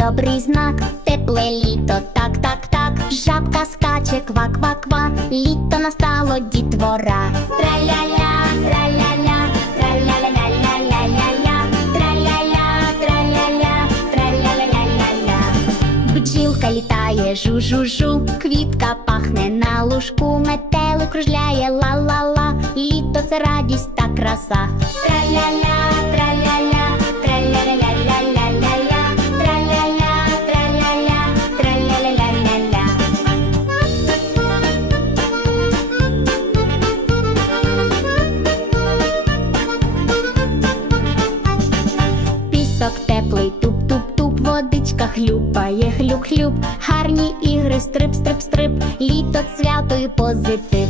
добрий знак, тепле літо, так, так, так. Жабка скаче, ква, ква, ква. Літо настало дітвора. Траля-ля, траля-ля, траля-ля-ля-ля-ля-ля. Траля-ля, траля-ля, траля-ля-ля-ля-ля. Бджілка літає, жу-жу-жу, квітка пахне на лужку, метелик кружляє ла-ла-ла, літо це радість та краса. Траля-ля, ігри, стрип, стрип, стрип, літо, свято і позитив.